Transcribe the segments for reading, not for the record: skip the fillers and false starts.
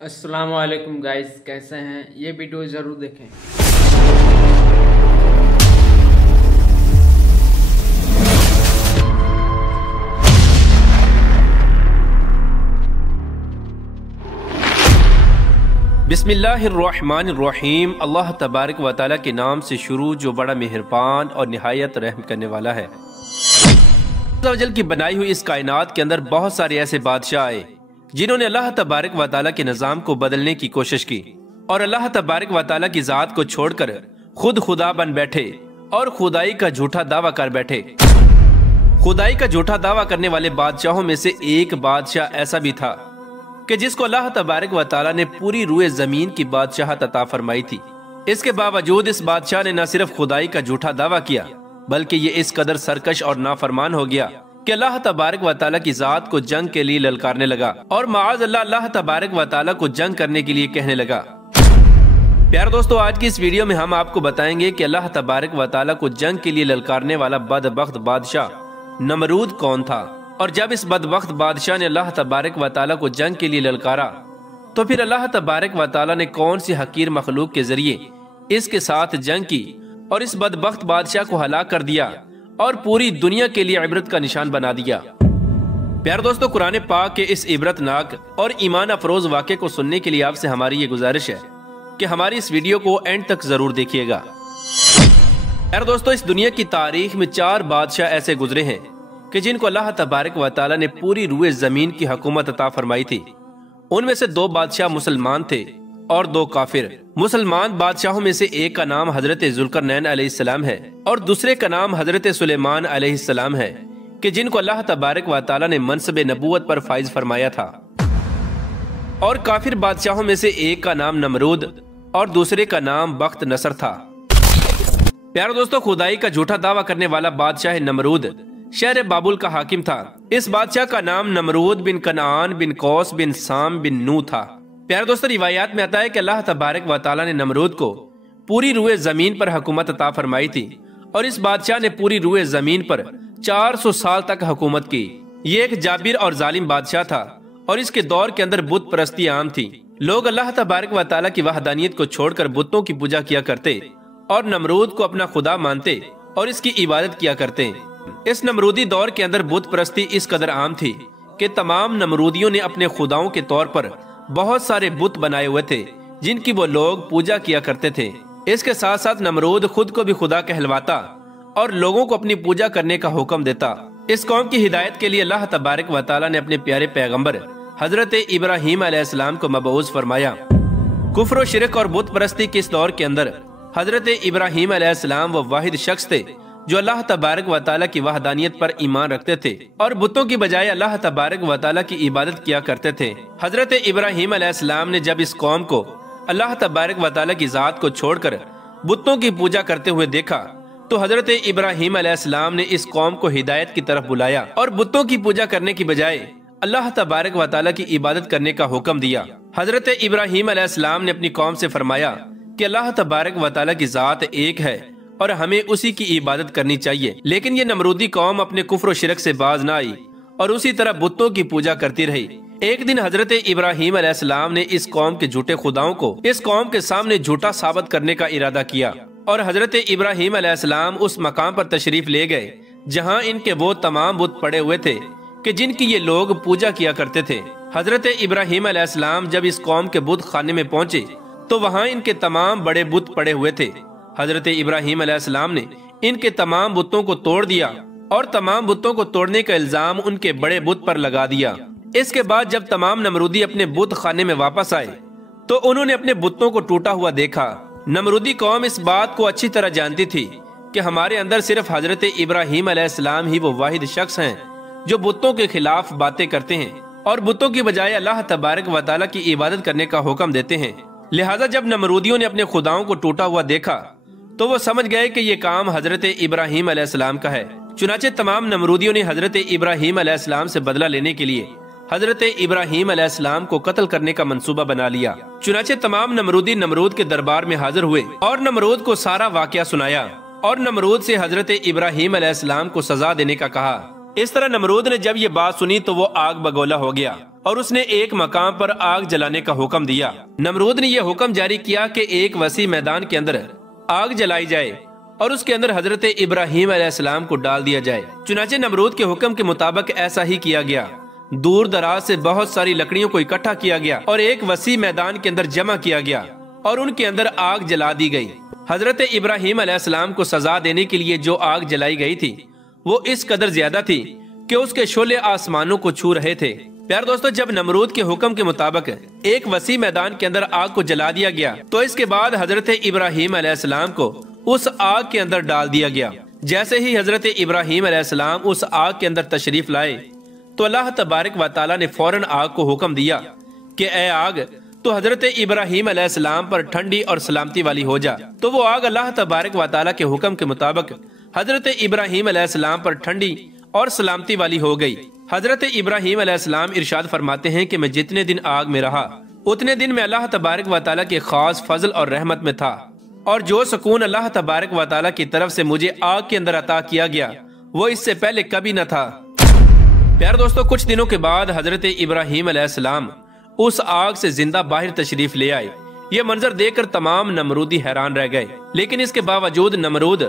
अस्सलाम वालेकुम गाइस, कैसे हैं? ये वीडियो ज़रूर देखें। बिस्मिल्लाहिर्रहमानिर्रहीम। अल्लाह तबारक व तआला के नाम से शुरू जो बड़ा मेहरबान और निहायत रहम करने वाला है। अल्लाह वजल की बनाई हुई इस कायनात के अंदर बहुत सारे ऐसे बादशाह आए जिन्होंने अल्लाह तबारक व तआला के निज़ाम को बदलने की कोशिश की और अल्लाह तबारक व तआला की ज़ात को छोड़कर खुद खुदा बन बैठे और खुदाई का झूठा दावा कर बैठे। खुदाई का झूठा दावा करने वाले बादशाहों में से एक बादशाह ऐसा भी था कि जिसको अल्लाह तबारक व तआला ने पूरी रूए जमीन की बादशाहत अता फरमाई थी। इसके बावजूद इस बादशाह ने न सिर्फ खुदाई का झूठा दावा किया बल्कि ये इस कदर सरकश और नाफरमान हो गया कि अल्लाह तबारक व तआला की जात को जंग के लिए ललकारने लगा और माअज़ अल्लाह तबारक व तआला को जंग करने के लिए कहने लगा। प्यारे दोस्तों, आज की इस वीडियो में हम आपको बताएंगे कि अल्लाह तबारक व तआला को जंग के लिए ललकारने वाला बदबख्त बादशाह नमरूद कौन था और जब इस बदबख्त बादशाह ने अल्लाह तबारक व तआला को जंग के लिए ललकारा तो फिर अल्लाह तबारक व तआला ने कौन सी हकीर मखलूक के जरिए इसके साथ जंग की और इस बदबख्त बादशाह को हलाक कर दिया और पूरी दुनिया के लिए इबरत का निशान बना दिया। प्यारे दोस्तों, कुरान पाक के इस इबरतनाक और ईमान अफरोज वाक़े को सुनने के लिए आपसे हमारी ये गुजारिश है कि हमारी इस वीडियो को एंड तक जरूर देखिएगा। प्यारे दोस्तों, इस दुनिया की तारीख में 4 बादशाह ऐसे गुजरे हैं कि जिनको अल्लाह तबारक व तआला ने पूरी रूए जमीन की हुकूमत अता फरमाई थी। उनमें से 2 बादशाह मुसलमान थे और 2 काफिर। मुसलमान बादशाहों में से एक का नाम हजरत जुल्करनैन अलैहिस्सलाम है और दूसरे का नाम हजरत सुलेमान अलैहिस्सलाम है कि जिनको अल्लाह तबारक व तआला ने मनसब नबूवत पर फाइज फरमाया था। और काफिर बादशाहों में से एक का नाम नमरूद और दूसरे का नाम बख्त नसर था। प्यारे दोस्तों, खुदाई का झूठा दावा करने वाला बादशाह नमरूद शहर बाबुल का हाकिम था। इस बादशाह का नाम नमरूद बिन कनान बिन कौस बिन साम बिन नू था। प्यारे दोस्तों, रिवायात में आता है कि अल्लाह तबारक व तआला ने नमरूद को पूरी रूए जमीन पर हुकूमत अता फरमाई थी और इस बादशाह ने पूरी रूए जमीन पर 400 साल तक हुकूमत की। ये एक जाबिर और जालिम बादशाह था और इसके दौर के अंदर बुत परस्ती आम थी। लोग अल्लाह तबारक व तआला की वहदानियत को छोड़कर बुतों की पूजा किया करते और नमरूद को अपना खुदा मानते और इसकी इबादत किया करते। इस नमरूदी दौर के अंदर बुत परस्ती इस कदर आम थी कि तमाम नमरूदियों ने अपने खुदाओं के तौर पर बहुत सारे बुत बनाए हुए थे जिनकी वो लोग पूजा किया करते थे। इसके साथ साथ नमरूद खुद को भी खुदा कहलवाता और लोगों को अपनी पूजा करने का हुक्म देता। इस कौम की हिदायत के लिए अल्लाह तबारक व तआला ने अपने प्यारे पैगंबर हजरत इब्राहीम अलैहिस्सलाम को मबऊस फरमाया। कुफ्र और शिरक और बुत परस्ती के इस दौर के अंदर हजरत इब्राहीम अलैहिस्सलाम वो वाहिद शख्स थे जो अल्लाह तबारक व तआला की वहदानियत पर ईमान रखते थे और बुतों की बजाय अल्लाह तबारक व तआला की इबादत किया करते थे। हजरत इब्राहीम अलैहिस्सलाम ने जब इस कौम को अल्लाह तबारक व तआला की जात को छोड़कर बुतों की पूजा करते हुए देखा तो हजरत इब्राहीम अलैहिस्सलाम ने इस कौम को हिदायत की तरफ बुलाया और बुतों की पूजा करने की बजाय अल्लाह तबारक व तआला की इबादत करने का हुक्म दिया। हजरत इब्राहीम अलैहिस्सलाम ने अपनी कौम से फरमाया कि अल्लाह तबारक व तआला की जात एक है और हमें उसी की इबादत करनी चाहिए। लेकिन ये नमरूदी कौम अपने कुफ्र और शिरक से बाज न आई और उसी तरह बुतों की पूजा करती रही। एक दिन हजरत इब्राहीम अलैहिस्सलाम ने इस कौम के झूठे खुदाओं को इस कौम के सामने झूठा साबित करने का इरादा किया और हजरत इब्राहीम अलैहिस्सलाम उस मकाम पर तशरीफ ले गए जहाँ इनके वो तमाम बुत पड़े हुए थे कि जिनकी ये लोग पूजा किया करते थे। हजरत इब्राहीम अलैहिस्सलाम जब इस कौम के बुत खाने में पहुंचे तो वहाँ इनके तमाम बड़े बुत पड़े हुए थे। हजरत इब्राहीम अलैहिस्सलाम ने इनके तमाम बुतों को तोड़ दिया और तमाम बुतों को तोड़ने का इल्जाम उनके बड़े बुत पर लगा दिया। इसके बाद जब तमाम नमरूदी अपने बुत खाने में वापस आए तो उन्होंने अपने बुतों को टूटा हुआ देखा। नमरूदी कौम इस बात को अच्छी तरह जानती थी कि हमारे अंदर सिर्फ हजरत इब्राहीम अलैहिस्सलाम ही वो वाहिद शख्स हैं जो बुतों के खिलाफ बातें करते हैं और बुतों की बजाय अल्लाह तबारक व तआला की इबादत करने का हुक्म देते हैं। लिहाजा जब नमरूदियों ने अपने खुदाओं को टूटा हुआ देखा तो वो समझ गए कि ये काम हजरत इब्राहीम अलैहिस्सलाम का है। चुनाचे तमाम नमरूदियों ने हजरत इब्राहीम अलैहिस्सलाम से बदला लेने के लिए हजरत इब्राहीम अलैहिस्सलाम को कत्ल करने का मंसूबा बना लिया। चुनाचे तमाम नमरूदी नमरूद के दरबार में हाजिर हुए और नमरूद को सारा वाकया सुनाया और नमरूद से हजरत इब्राहीम अलैहिस्सलाम को सजा देने का कहा। इस तरह नमरूद ने जब ये बात सुनी तो वो आग बगोला हो गया और उसने एक मकाम पर आग जलाने का हुक्म दिया। नमरूद ने यह हुक्म जारी किया कि एक वसी मैदान के अंदर आग जलाई जाए और उसके अंदर हजरत इब्राहीम अलैहिस्सलाम को डाल दिया जाए। चुनाचे नमरूद के हुक्म के मुताबिक ऐसा ही किया गया। दूर दराज से बहुत सारी लकड़ियों को इकट्ठा किया गया और एक वसी मैदान के अंदर जमा किया गया और उनके अंदर आग जला दी गई। हजरत इब्राहीम अलैहिस्सलाम को सजा देने के लिए जो आग जलाई गई थी वो इस कदर ज्यादा थी कि उसके शोले आसमानों को छू रहे थे। प्यार दोस्तों, जब नमरूद के हुक्म के मुताबिक एक वसी मैदान के अंदर आग को जला दिया गया तो इसके बाद हजरत इब्राहीम अलैहिस्सलाम को उस आग के अंदर डाल दिया गया। जैसे ही हजरत इब्राहीम अलैहिस्सलाम उस आग के अंदर तशरीफ लाए तो अल्लाह तबारक व तआला ने फौरन आग को हुक्म दिया कि ए आग, तो हजरत इब्राहीम अलैहिस्सलाम पर ठंडी और सलामती वाली हो जा। तो वो आग अल्लाह तबारक व तआला के हुक्म के मुताबिक हजरत इब्राहीम अलैहिस्सलाम पर ठंडी और सलामती वाली हो गई। हजरत इब्राहीम अलैहिस्सलाम इरशाद फरमाते हैं कि मैं जितने दिन आग में रहा उतने दिन में अल्लाह तबारक व तआला के खास फजल और रहमत में था, और जो सुकून अल्लाह तबारक व तआला की तरफ से मुझे आग के अंदर अता किया गया वो इससे पहले कभी न था। प्यार दोस्तों, कुछ दिनों के बाद हजरत इब्राहीम अलैहिस्सलाम उस आग से जिंदा बाहर तशरीफ ले आए। ये मंजर देखकर तमाम नमरूदी हैरान रह गए, लेकिन इसके बावजूद नमरूद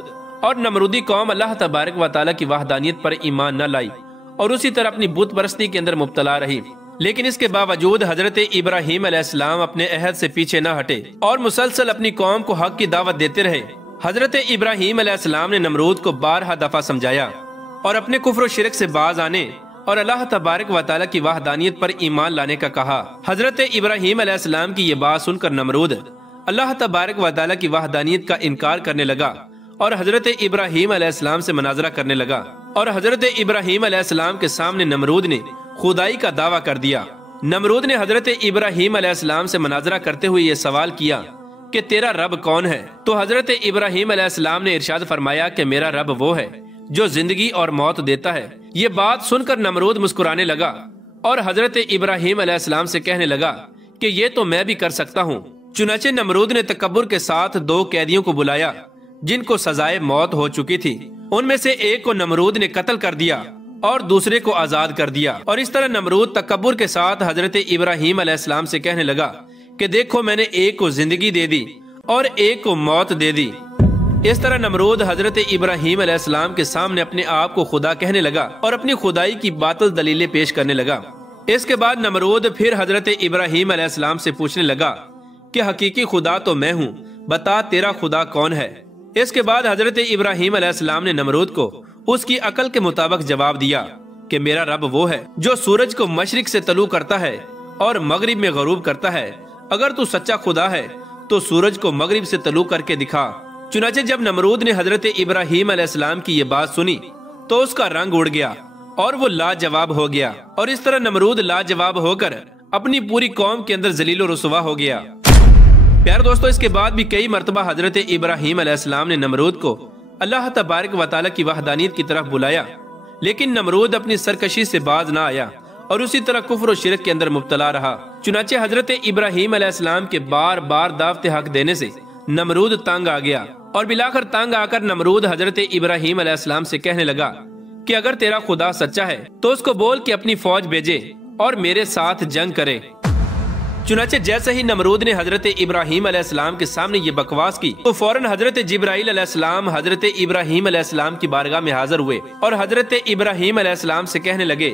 और नमरूदी कौम अल्लाह तबारक व तआला की वहदानियत पर ईमान न लाई और उसी तरह अपनी बुत परस्ती के अंदर मुब्तला रही। लेकिन इसके बावजूद हजरत इब्राहीम अलैहिस्सलाम अपने अहद से पीछे न हटे और मुसलसल अपनी कौम को हक की दावत देते रहे। हजरत इब्राहीम अलैहिस्सलाम ने नमरूद को 12 दफा समझाया और अपने कुफ्र और शिरक से बाज आने और अल्लाह तबारक व तआला की वहदानियत पर ईमान लाने का कहा। हजरत इब्राहीम अलैहिस्सलाम की ये बात सुनकर नमरूद अल्लाह तबारक व तआला की वहदानियत का इनकार करने लगा और हजरत इब्राहीम अलैहिस्सलाम से मुनाजरा करने लगा। और हजरत इब्राहीम अलैहिस्सलाम के सामने नमरूद ने खुदाई का दावा कर दिया। नमरूद ने हजरत इब्राहीम अलैहिस्सलाम से मुनाजरा करते हुए ये सवाल किया कि तेरा रब कौन है? तो हजरत इब्राहीम अलैहिस्सलाम ने इरशाद फरमाया कि मेरा रब वो है जो जिंदगी और मौत देता है। ये बात सुनकर नमरूद मुस्कुराने लगा और हजरत इब्राहीम अलैहिस्सलाम से कहने लगा कि ये तो मैं भी कर सकता हूँ। चुनाचे नमरूद ने तकब्बुर के साथ 2 कैदियों को बुलाया जिनको सजाए मौत हो चुकी थी। उनमें से एक को नमरूद ने कत्ल कर दिया और दूसरे को आजाद कर दिया। और इस तरह नमरूद तकब्बुर के साथ हजरत इब्राहीम अलैहिस्सलाम से कहने लगा कि देखो, मैंने एक को जिंदगी दे दी और एक को मौत दे दी। इस तरह नमरूद हजरत इब्राहीम अलैहिस्सलाम के सामने अपने आप को खुदा कहने लगा और अपनी खुदाई की बातिल दलीलें पेश करने लगा। इसके बाद नमरूद फिर हजरत इब्राहीम अलैहिस्सलाम से पूछने लगा कि हकीकी खुदा तो मैं हूँ, बता तेरा खुदा कौन है? इसके बाद हजरत इब्राहीम अलैहिस्सलाम ने नमरूद को उसकी अकल के मुताबिक जवाब दिया कि मेरा रब वो है जो सूरज को मशरिक से तलू करता है और मगरिब में गरूब करता है। अगर तू सच्चा खुदा है तो सूरज को मगरिब से तलू करके दिखा। चुनाचे जब नमरूद ने हजरत इब्राहीम अलैहिस्सलाम की ये बात सुनी तो उसका रंग उड़ गया और वो लाजवाब हो गया। और इस तरह नमरूद लाजवाब होकर अपनी पूरी कौम के अंदर जलील और रुसवा हो गया। प्यार दोस्तों, इसके बाद भी कई मरतबा हजरत इब्राहीम अलैहिस्सलाम ने नमरूद को अल्लाह तबारक व तआला की वहदानियत की तरफ बुलाया, लेकिन नमरूद अपनी सरकशी से बाज ना आया और उसी तरह कुफ्र और शिरक के अंदर मुब्तला रहा। चुनाचे हजरत इब्राहीम अलैहिस्सलाम के बार बार दावत हक देने से नमरूद तंग आ गया और बिलाकर तंग आकर नमरूद हजरत इब्राहीम अलैहिस्सलाम से कहने लगा कि अगर तेरा खुदा सच्चा है तो उसको बोल के अपनी फौज भेजे और मेरे साथ जंग करे। चुनाचे जैसे ही नमरूद ने हजरत इब्राहीम अलैहिस्सलाम के सामने ये बकवास की तो फौरन हजरत जिब्राईल अलैहिस्सलाम हजरत इब्राहीम अलैहिस्सलाम की बारगाह में हाजिर हुए और हजरत इब्राहीम अलैहिस्सलाम से कहने लगे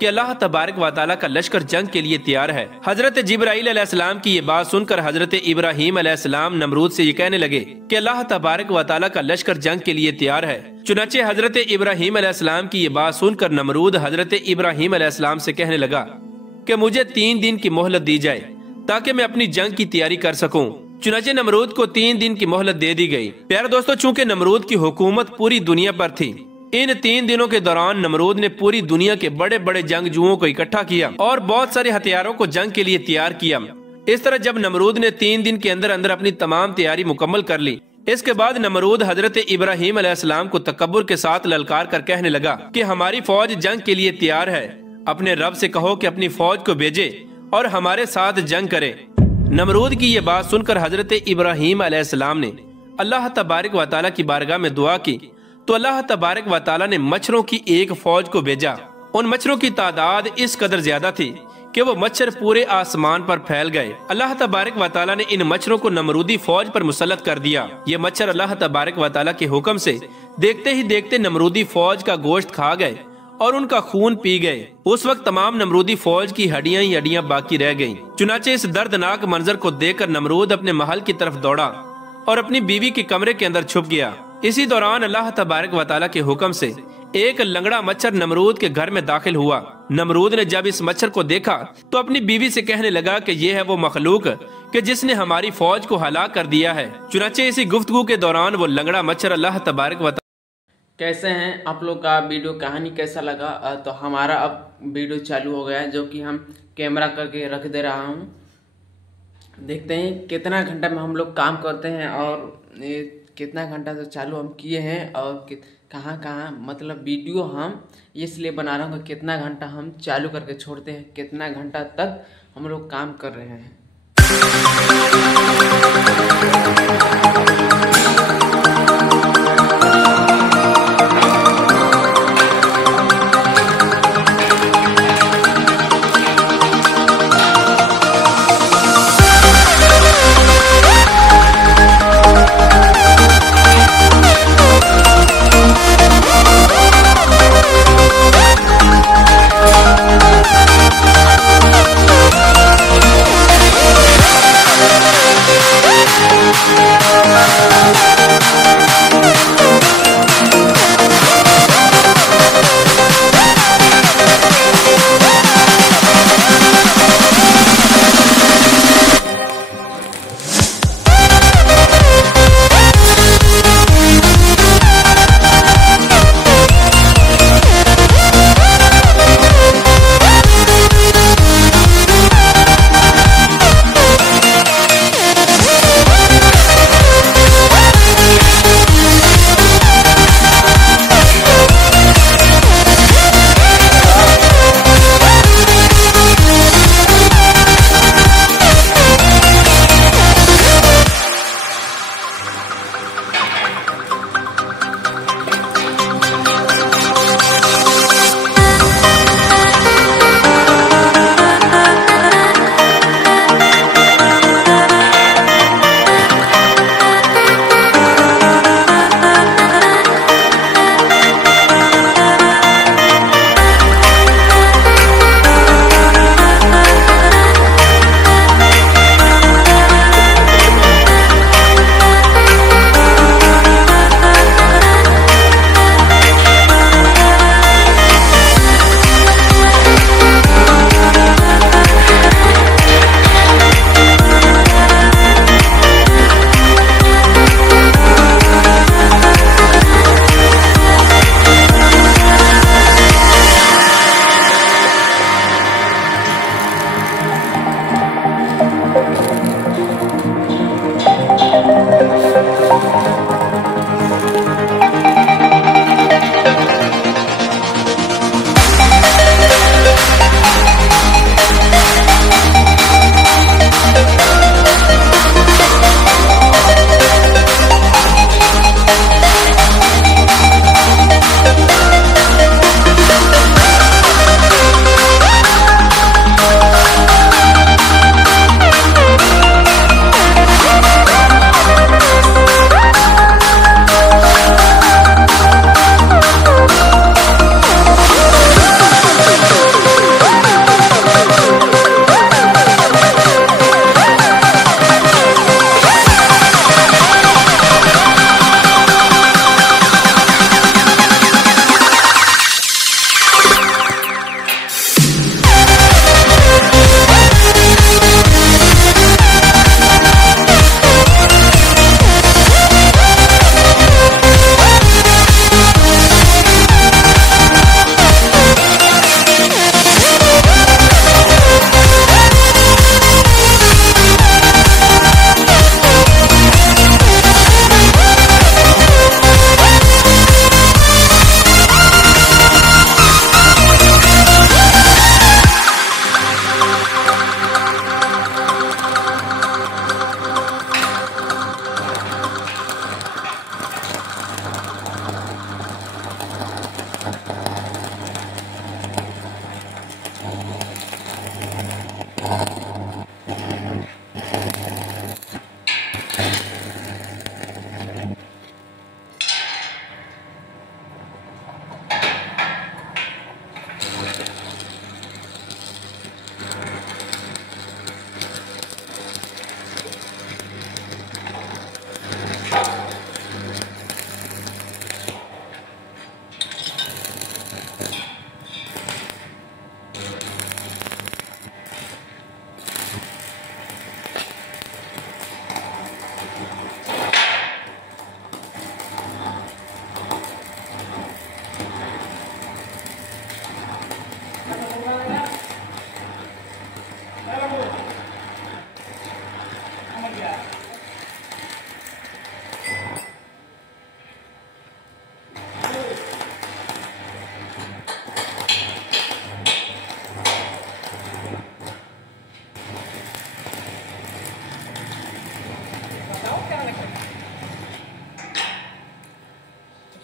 कि अल्लाह तबारक व तआला का लश्कर जंग के लिए तैयार है। हजरत जिब्राईल अलैहिस्सलाम की ये बात सुनकर हजरत इब्राहीम अलैहिस्सलाम नमरूद से ये कहने लगे कि अल्लाह तबारक व तआला का लश्कर जंग के लिए तैयार है। चुनाचे हजरत इब्राहीम अलैहिस्सलाम की ये बात सुनकर नमरूद हजरत इब्राहीम अलैहिस्सलाम से कहने लगा कि मुझे 3 दिन की मोहलत दी जाए ताकि मैं अपनी जंग की तैयारी कर सकूं। चुनाचे नमरूद को 3 दिन की मोहलत दे दी गई। प्यारे दोस्तों, चूंकि नमरूद की हुकूमत पूरी दुनिया पर थी, इन 3 दिनों के दौरान नमरूद ने पूरी दुनिया के बड़े बड़े जंगजुओं को इकट्ठा किया और बहुत सारे हथियारों को जंग के लिए तैयार किया। इस तरह जब नमरूद ने 3 दिन के अंदर अंदर अपनी तमाम तैयारी मुकम्मल कर ली, इसके बाद नमरूद हजरत इब्राहीम अलैहिस्सलाम को तकब्बुर के साथ ललकार कर कहने लगा कि हमारी फौज जंग के लिए तैयार है, अपने रब से कहो कि अपनी फौज को भेजे और हमारे साथ जंग करे। नमरूद की ये बात सुनकर हजरत इब्राहीम अलैहिस्सलाम ने अल्लाह तबारक व तआला की बारगाह में दुआ की तो अल्लाह तबारक व तआला ने मच्छरों की एक फौज को भेजा। उन मच्छरों की तादाद इस कदर ज्यादा थी कि वो मच्छर पूरे आसमान पर फैल गए। अल्लाह तबारक व तआला ने इन मच्छरों को नमरूदी फौज पर मुसल्लत कर दिया। ये मच्छर अल्लाह तबारक व तआला के हुक्म से देखते ही देखते नमरूदी फौज का गोश्त खा गए और उनका खून पी गए। उस वक्त तमाम नमरूदी फौज की हड्डियां ही हड्डियां बाकी रह गईं। चुनाचे इस दर्दनाक मंजर को देखकर नमरूद अपने महल की तरफ दौड़ा और अपनी बीवी के कमरे के अंदर छुप गया। इसी दौरान अल्लाह तबारक व तआला के हुक्म से एक लंगड़ा मच्छर नमरूद के घर में दाखिल हुआ। नमरूद ने जब इस मच्छर को देखा तो अपनी बीवी से कहने लगा कि ये है वो मखलूक कि जिसने हमारी फौज को हलाक कर दिया है। चुनाचे इसी गुफ्तगू के दौरान वो लंगड़ा मच्छर अल्लाह तबारक व कैसे हैं आप लोग का वीडियो कहानी कैसा लगा? तो हमारा अब वीडियो चालू हो गया है, जो कि हम कैमरा करके रख दे रहा हूँ। देखते हैं कितना घंटा में हम लोग काम करते हैं और कितना घंटा से चालू हम किए हैं और कहाँ कहाँ मतलब वीडियो हम इसलिए बना रहा हूँ कि कितना घंटा हम चालू करके छोड़ते हैं, कितना घंटा तक हम लोग काम कर रहे हैं।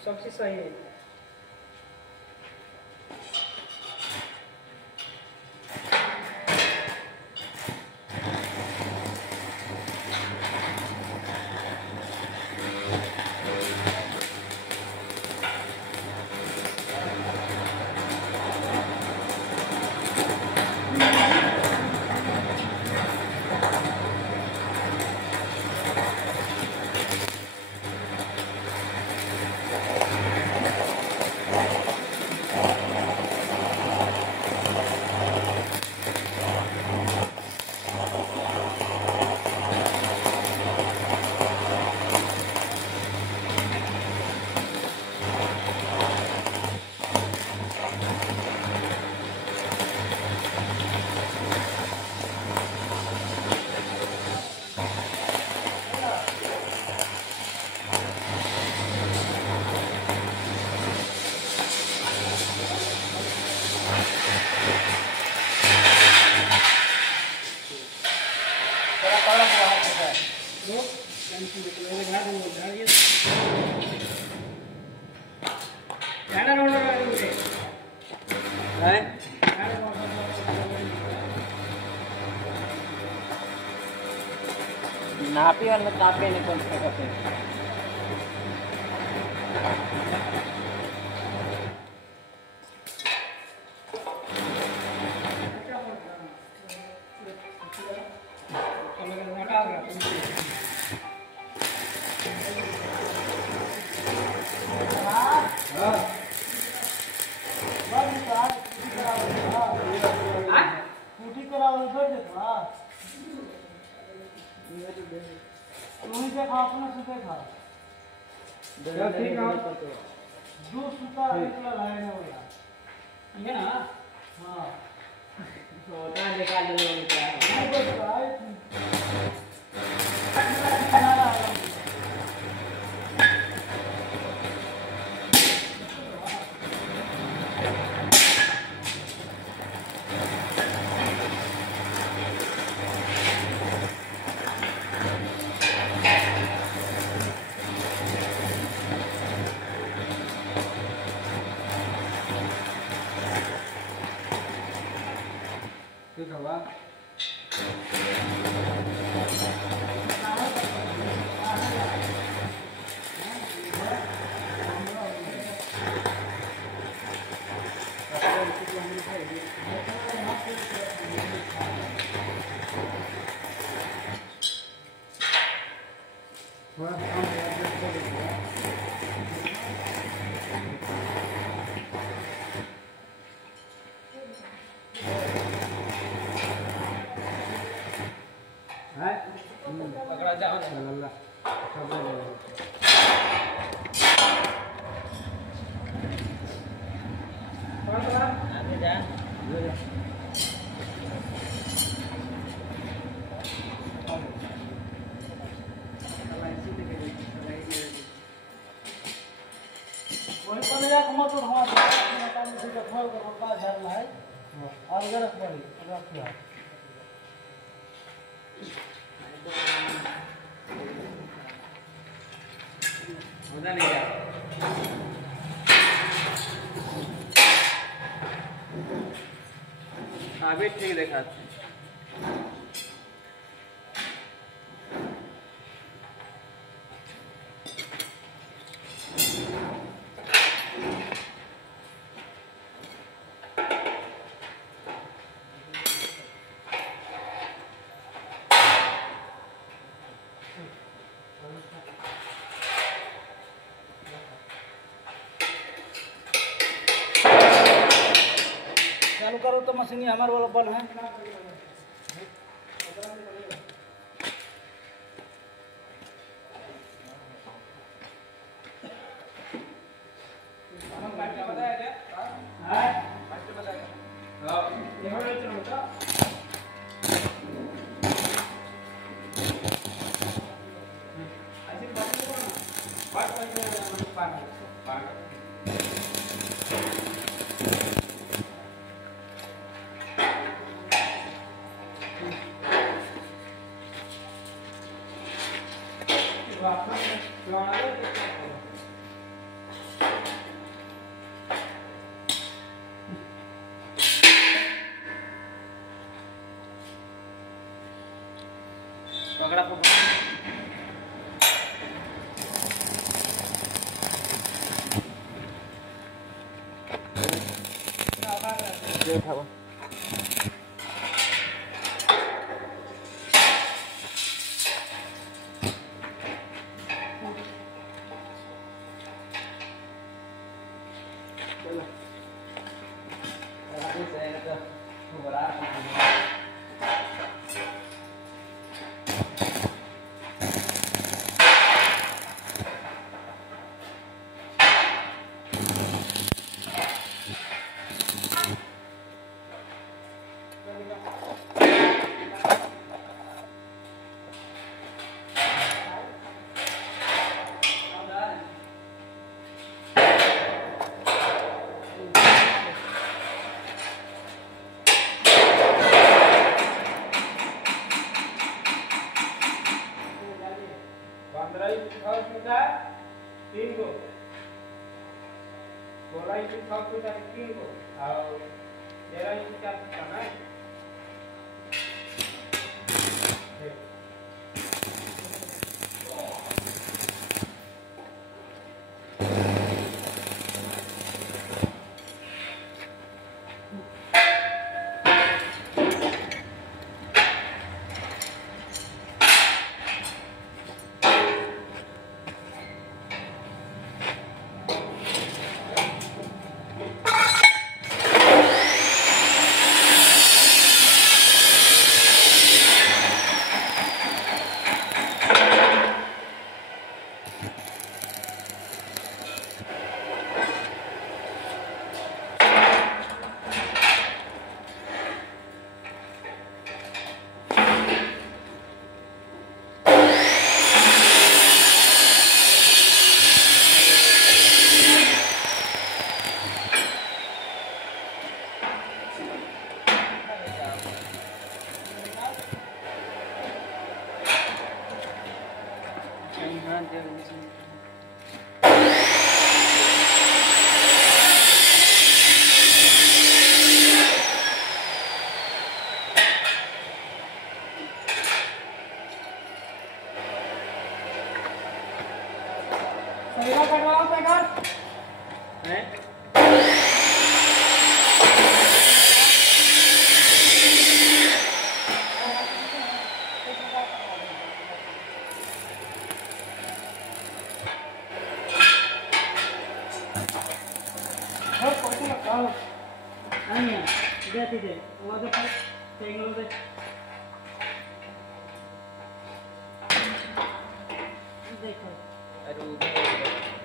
सब चीज सही है। नापी और नापे नहीं कौन सा करते देखा अपना से देखा ठीक है दो सूता निकला लाने वाला ये ना हां छोटा निकाल लो क्या ठीक है वाह पकड़ा जाओ ना आगे जा वही पहले जा कमा तो हमारा काम से खोल कर का झरना है और गरज पड़ी रख दिया मजा नहीं आया अभी ठीक देखा चालू करो तो मशीन हमारे वाला बन है पकड़ा पकड़ा देखा वो तीन गो गोलाई की सब कुछ तीन गो और तेरा ही क्या करना है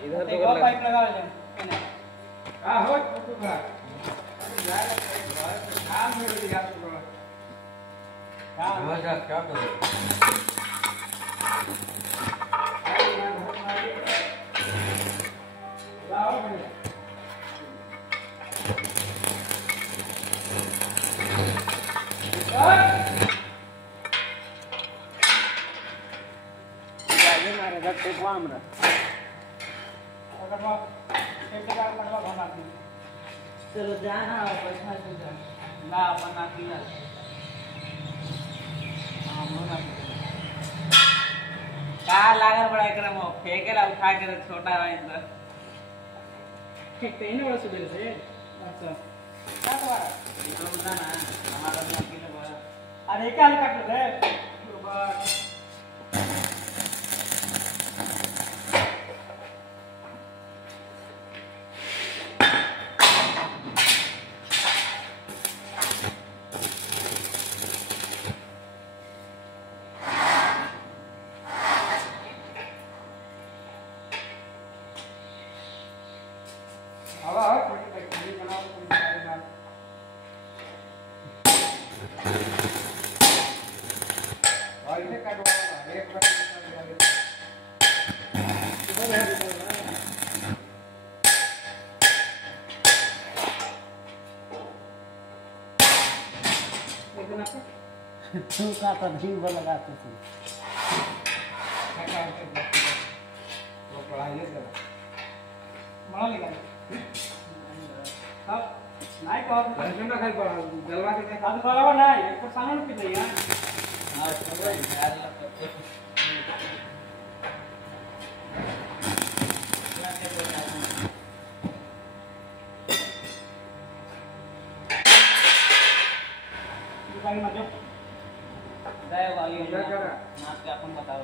इधर तो पाइप लगा ले हां हो तो का काम हो गया तो काम हो जा क्या करो लाओ बने मारे जब टेकवा हमरा अगर एक टका लगवा घमा दी चलो जाना और बैठा तो जा ना बना दिया हां बना का लागल बड़ा एकरा में फेंकेला उठा के छोटा है तो फेंकते ही बड़ा सुबह से अच्छा क्या तुम्हारा इधर बता ना हमारा तो किलो बड़ा अरे क्या काट ले बस तू का तो ढील पर लगाते थे वो पढ़ाइए कर बड़ा लगा सब नहीं कहो पैसे ना खाई पड़ा जलवा के आज बराबर नहीं एक सामान पे दे यार हां सब यार भाई क्या करा? नाप के अपन बताओ।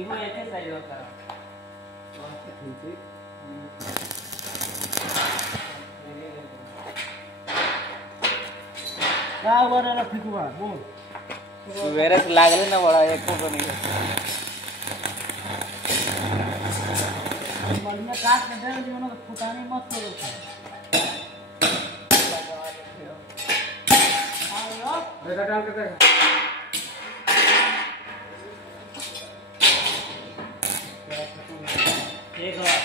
इहो एके साइज होता है। क्या हुआ रे फिकुआ बोल। सवेरे से लागले ना बड़ा एको को नहीं। मलिया काट के दे दियो ना तो फुटानी मत करो। बेटा डाल के देख। एक बार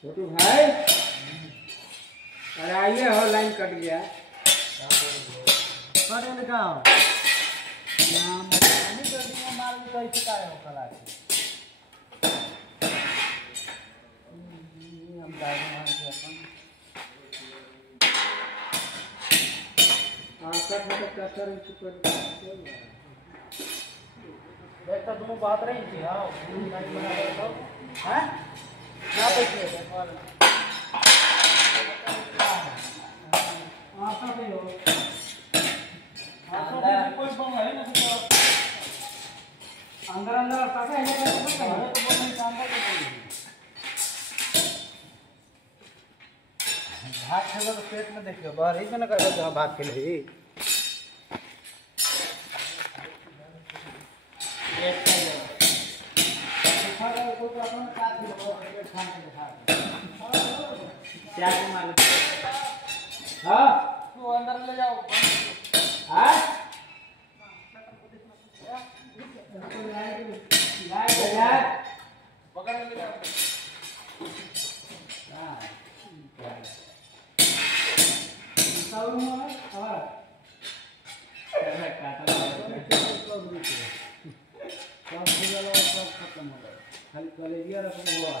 छोटू भाई अरे आइए हो लाइन कट गया कट लगा नाम नहीं कर दिया माल में कैसे का हो कला हम गाड़ी मान के अपन आकर मतलब ट्रैक्टर इस पर देखता दोनों बात रही थी हां गाड़ी बना रहे तो हैं ना पैसे आशा पे हो आशा पे कोई बम है ना तो अंदर अंदर काका है तो बम नहीं काम कर भात खेलो तो पेट में देखियो बाहर ही ना कर जहां भात खेले ही क्या मार हाँ तू अंदर ले जाओ। हाँ पकड़ ले जाओ। खाली कलेरिया रखना हुआ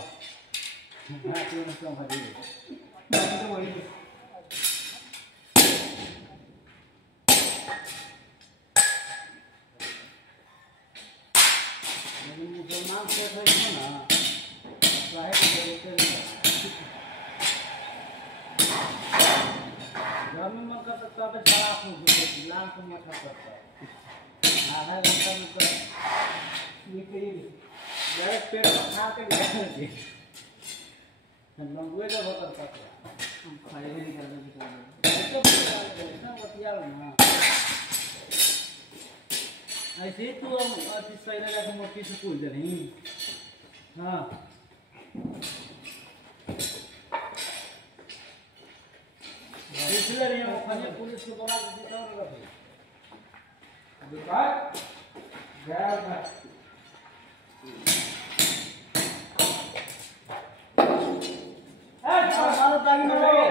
मुसलमान से ना जमीन मत कर सकता है खराब हो जाएगी लाल को मत करता आधा घंटा में कर निकली डायरेक्ट पेट में खा के निकल लंबुए जब करता था हम खाए नहीं करने की तो ना बतिया ना ऐसे ही तू अति सही लगा के मोटी से पूछ दे नहीं हाँ इसलिए नहीं खाने पुलिस को बोला कि दिखा और रखे दिखा गया था मारो ताकि न लगे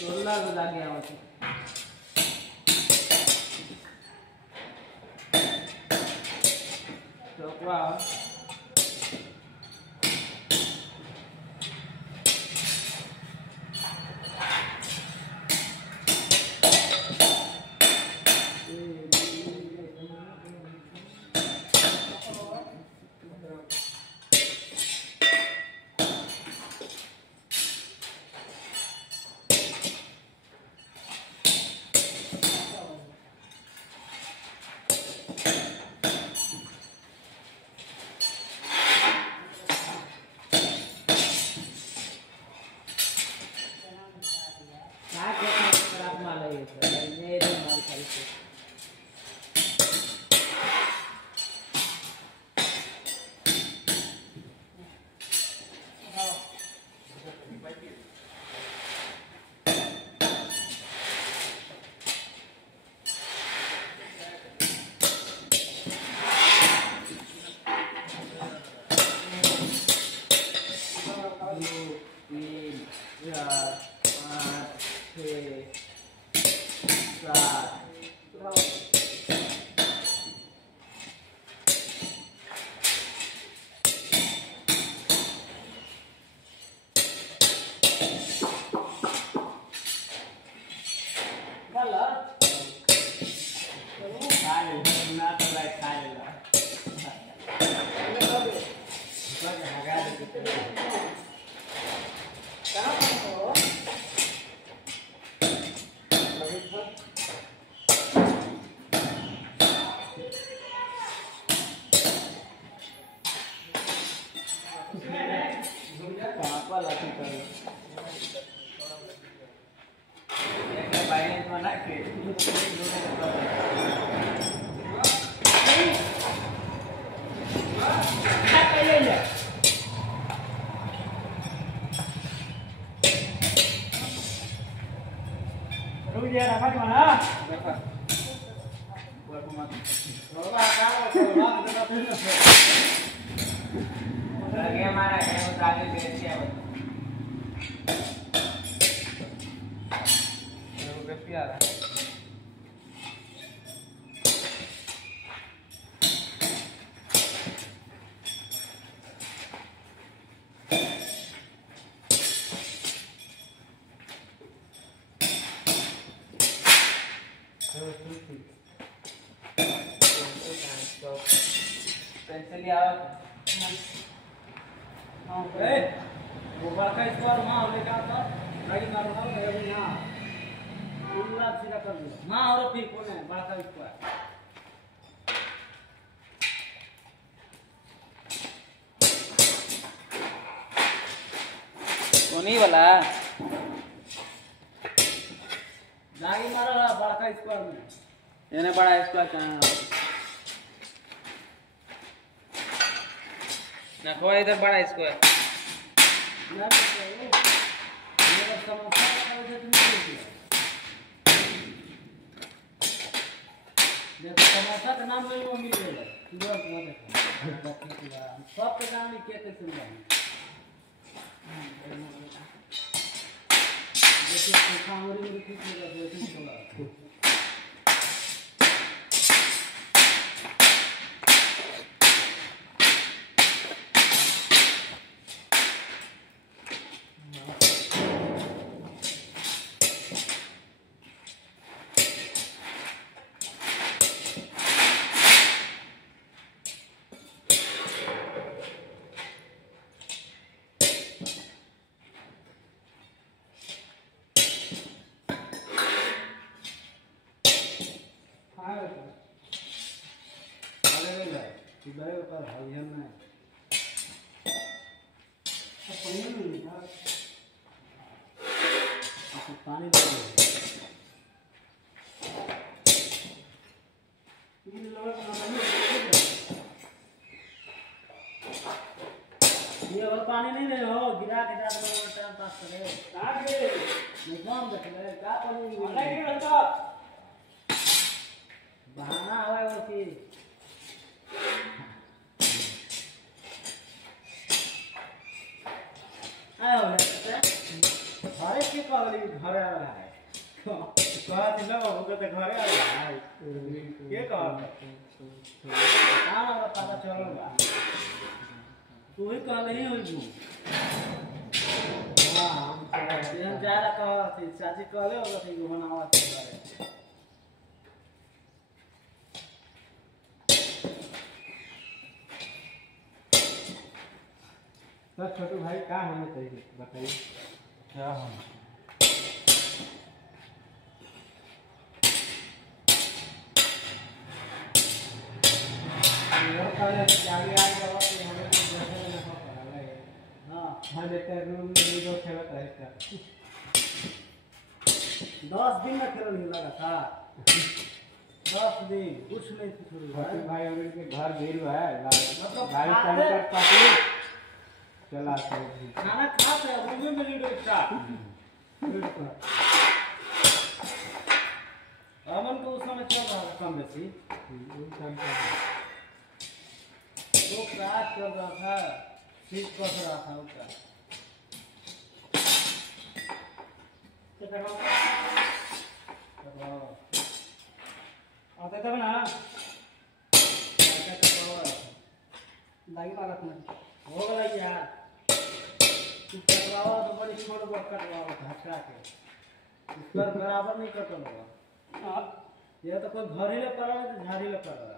तोला तो जाके आवश्यक wow 2 3 4 5 6 7 कोनी वाला जागी मारा बड़का स्क्वायर में एने बड़ा स्क्वायर कहाँ नखवा इधर बड़ा स्क्वायर ना तो मेरा समोसा का वजह नहीं देखो समोसा का नाम नहीं वो मिलेगा तुरंत वो देखो सब के नाम लिख के कैसे मिलेगा देखिए खामोरी में कुछ नहीं लगा वैसे चला पानी ये और पानी नहीं ले हो गिरा के जाते हो टाइम पास करे आगे निजाम देख ले क्या पानी नहीं रहता बहाना है वो कि आयो घरे के कहली घरे आ रहा है कहा दिला होगा तो घरे आ रहा है के कहा काम पता चलेगा तू ही कह नहीं हो तू हां हम जा रहा कहा थी चाची कहले होगा कि घुमावा चल रहा है तो छोटू भाई क्या होना चाहिए बताइए क्या होना रूम में खेलता है 10 दिन में खेल नहीं लगा था 10 दिन कुछ नहीं कुछ भाई और के घर गिर है गाड़ी चालू कर पाती चला खाना खाते हैं रूम में लीडो स्टार्ट अमन को उस समय चल रहा था कम बेसी तो क्लास चल रहा था सीट कस रहा था उसका आता तब ना लागी मारत ना हो गया यार तू कटवावा तो बड़ी छोड़ बहुत कटवावा घाटा के इस पर बराबर नहीं कटल होगा ये तो कोई भरी ले पड़ा है तो झाड़ी ले पड़ा है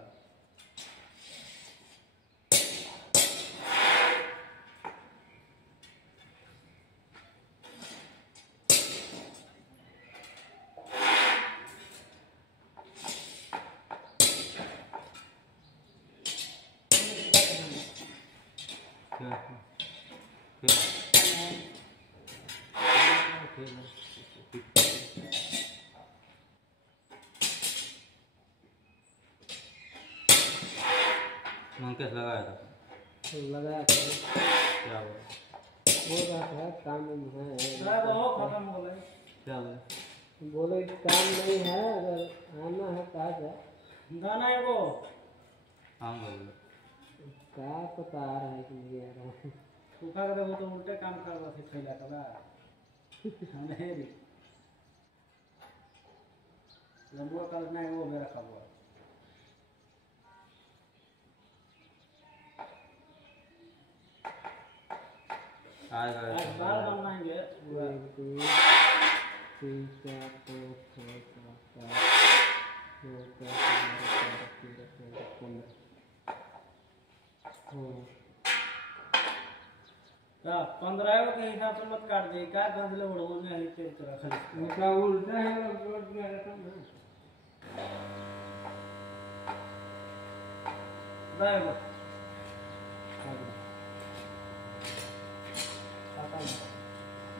कैसे लगाया था? लगाया था क्या हुआ? हो रहा था काम नहीं है खत्म हो गए क्या हुआ? बोले काम नहीं है अगर आना है कहा जाए गाना है वो हाँ बोलो क्या पता आ रहा है कि नहीं आ रहा है सूखा कर वो तो उल्टे काम कर रहा था फैला का नहीं रे लंबा करना है वो मेरा खबर आज बार बनाएंगे 1 2 3 4 5 6 7 8 15 के हिसाब से मत काट दे का गंदले उड़ो में है तेरे तरह खाली उसका उल्टा है रोड में रहता ना बाय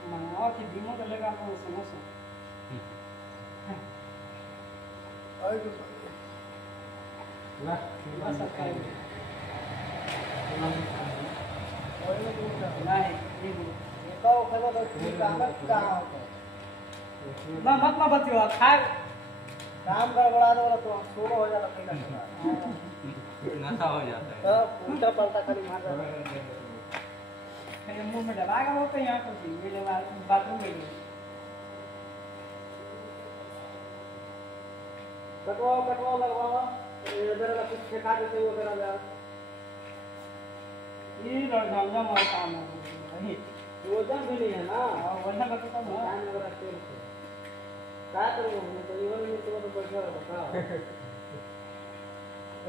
मनाओ कि दिमो चलेगा तो समोसा और वाह बस आता है नहीं ये तो खबर तो काम कहां होता है ना मत बतियो खाए काम गड़बड़ा दो तो शुरू हो जाता पहला नशा हो जाता है तो उल्टा पलटा खाली मार रहा है मुंह में डलाएगा वो तो यहाँ पर मेरे बाथरूम में कटवाओ लगवाओ इधर का कुछ सिखा देते वो करा जा ये लड़झाम और काम है नहीं वजन भी नहीं है ना वजन का तो कम है टाइम लग रहा है क्या करूँ मैं तो इवन में तो पैसा बता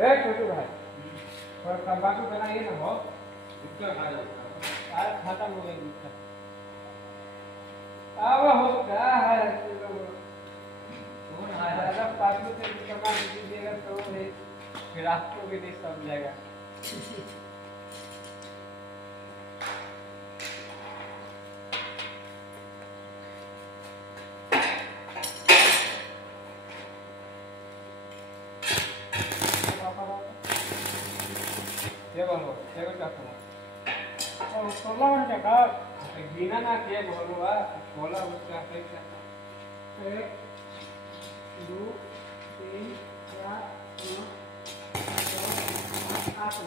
ए छोटू भाई और तंबाकू बनाइए ना हो उसका खा जाओ आज खत्म हो गई दिक्कत अब हो क्या है कौन है अगर पासबुक से करना दीजिएगा तो फिर आपको भी नहीं समझेगा ये बोलो ये क्या करो और सोला बन का गिना ना के बोलवा सोला उसका पैसा 1 2 3 4 5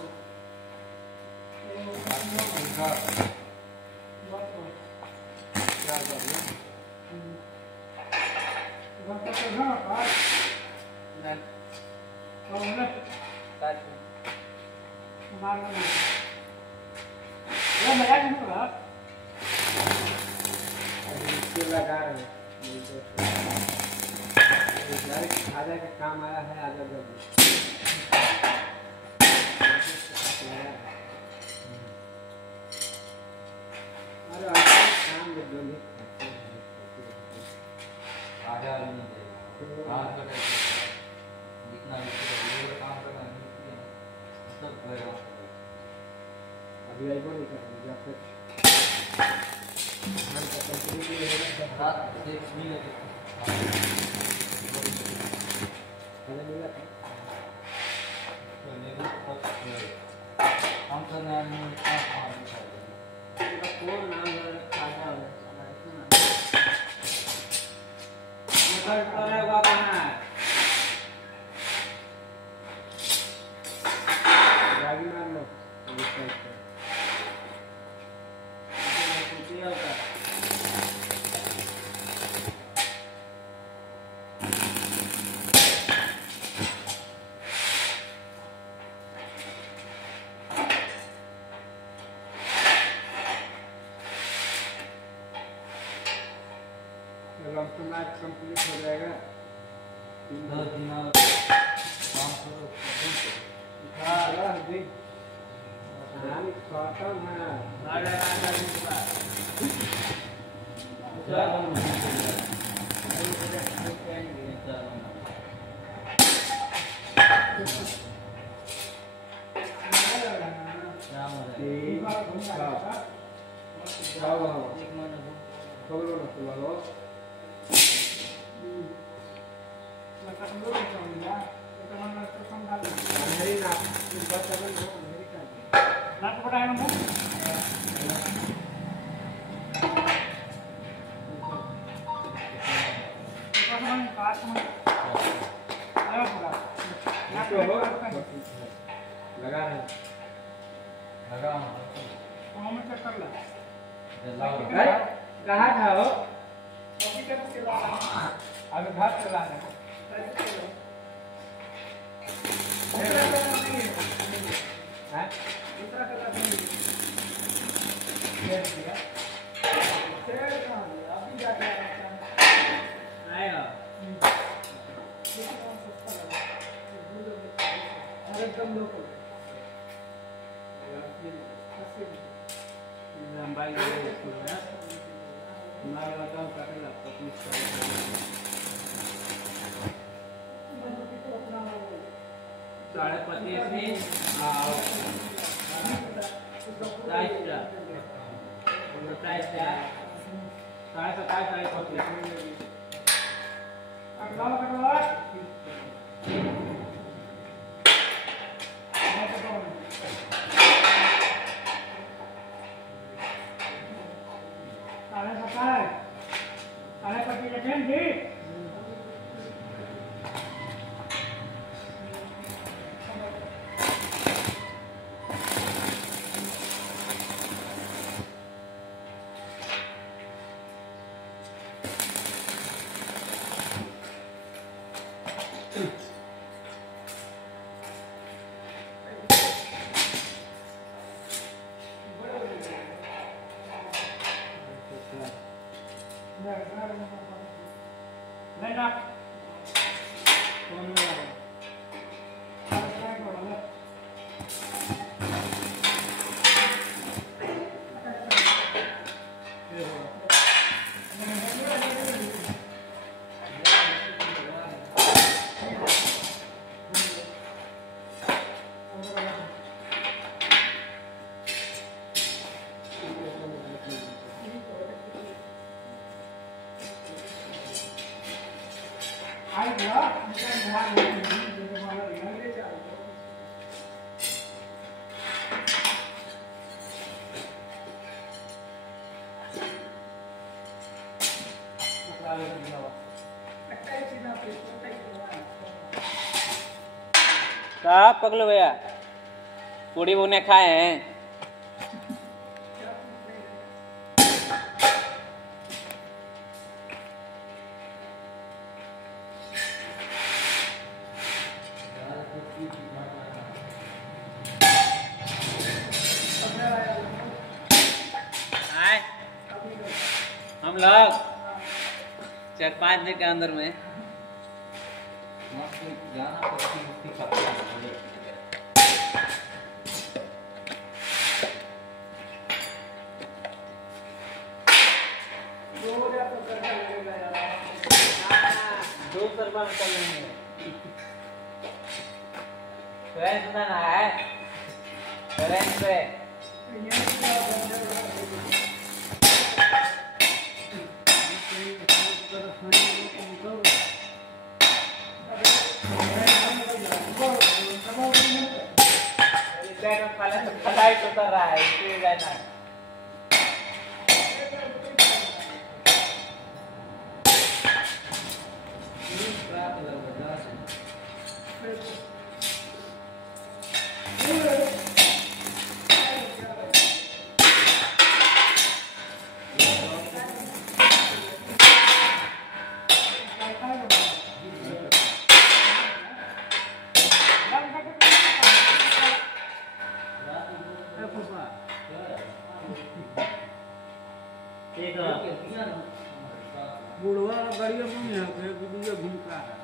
लगा रहे आधा का काम आया है आधा जब अरे काम दे दो आधा नहीं काम करना जितना काम करना सब करेगा अभी आई नहीं कर जब तक रात से मिले हम करना है कौन नाम है खाजा है करेगा बना गाड़ी मार लो तो अब तो मैच कंप्लीट हो जाएगा। 10 दिन और 500 जी खत्म है। लगा है लगा कहाँ था वो? अभी घर चला है। लंबाई साढ़े 25 कहा पगलू भैया पूड़ी बुने खाए हैं। हम लोग 4-5 दिन के अंदर में दो सरबा में चल रहे हैं। है पे फ्लाइट उतर रहा है इसलिए जाना बुढ़वा गाड़ियों में नहीं है वीडियो घूमता है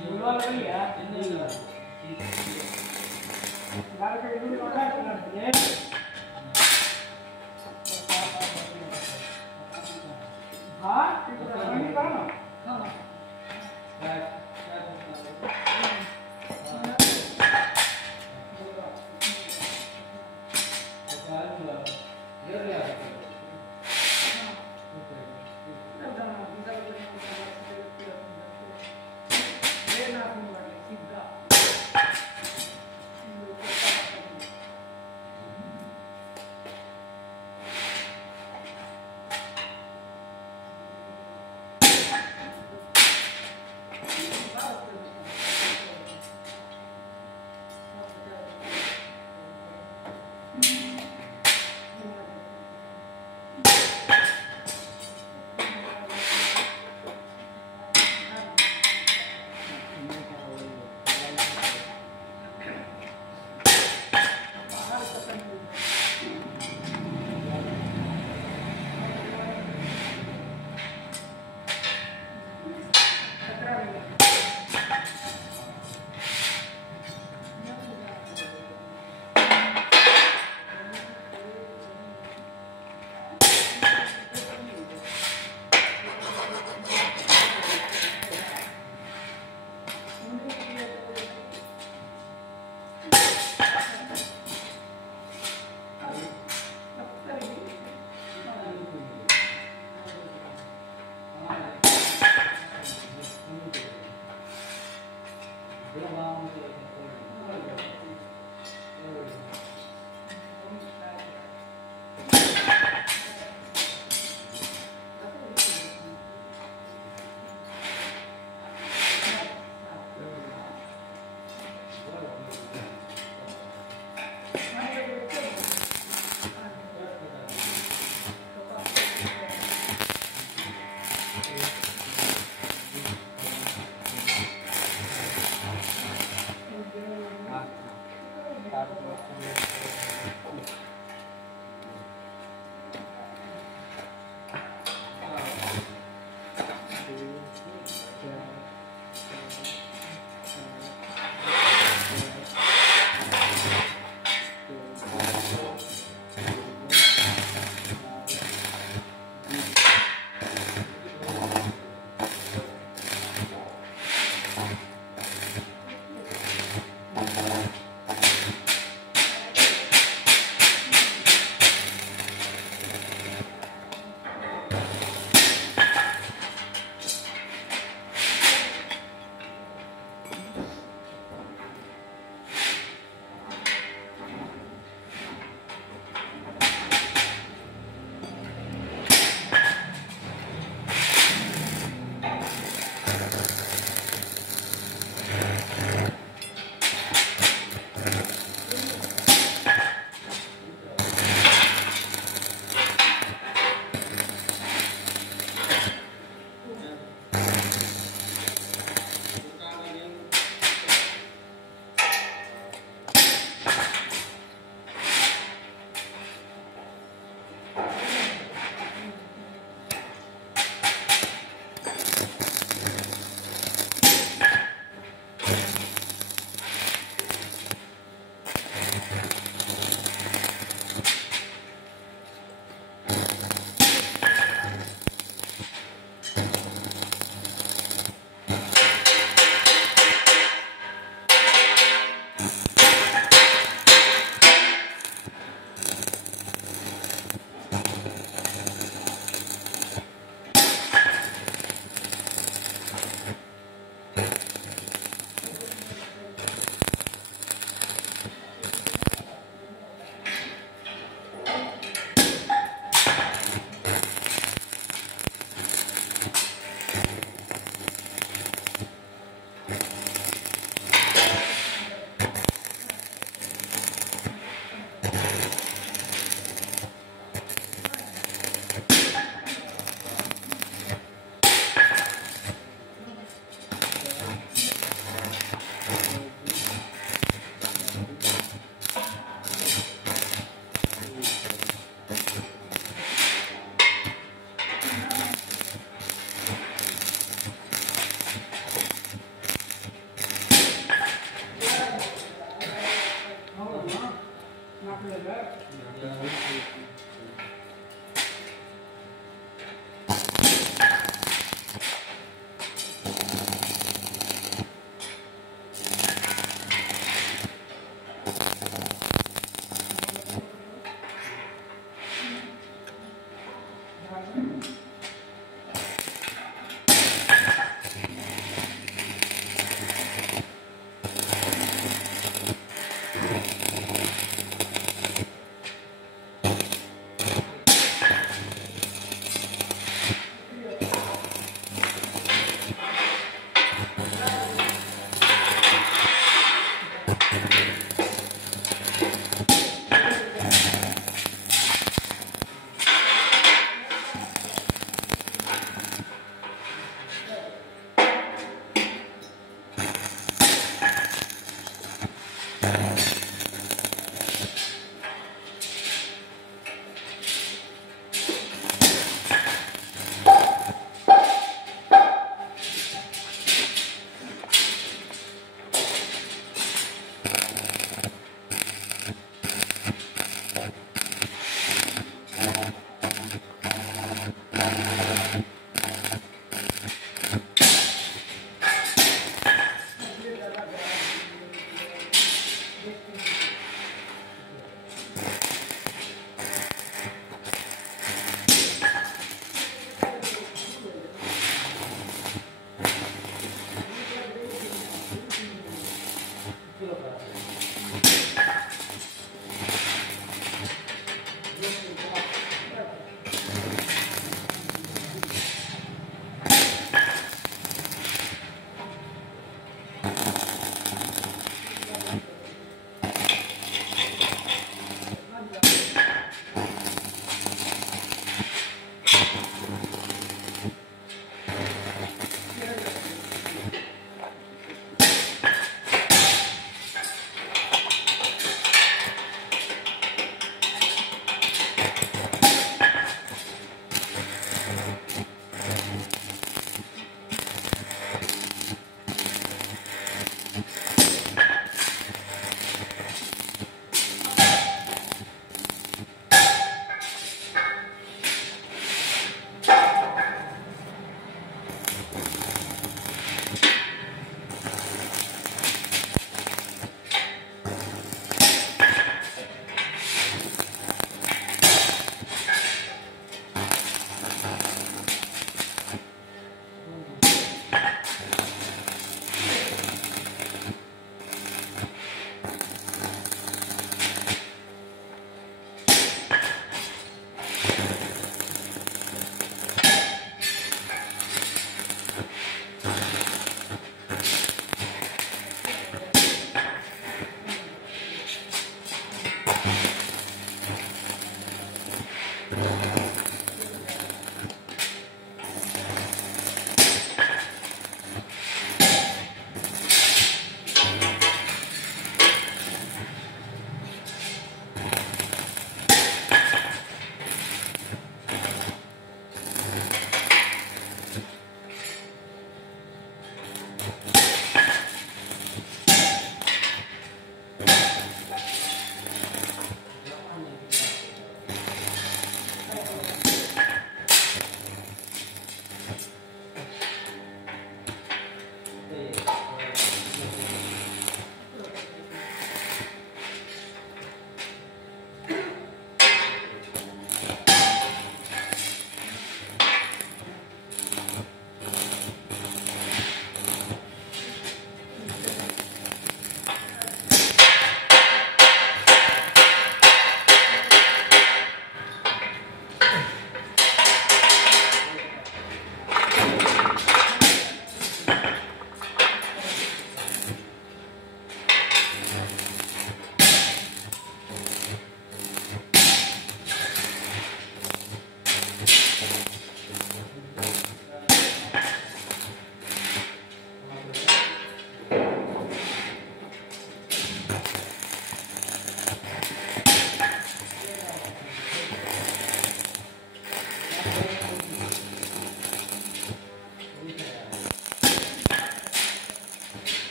बुढ़वा लगी है गाड़ी के वीडियो कर दिए हाँ नहीं करो ना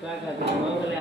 क्या कहते हैं हो गया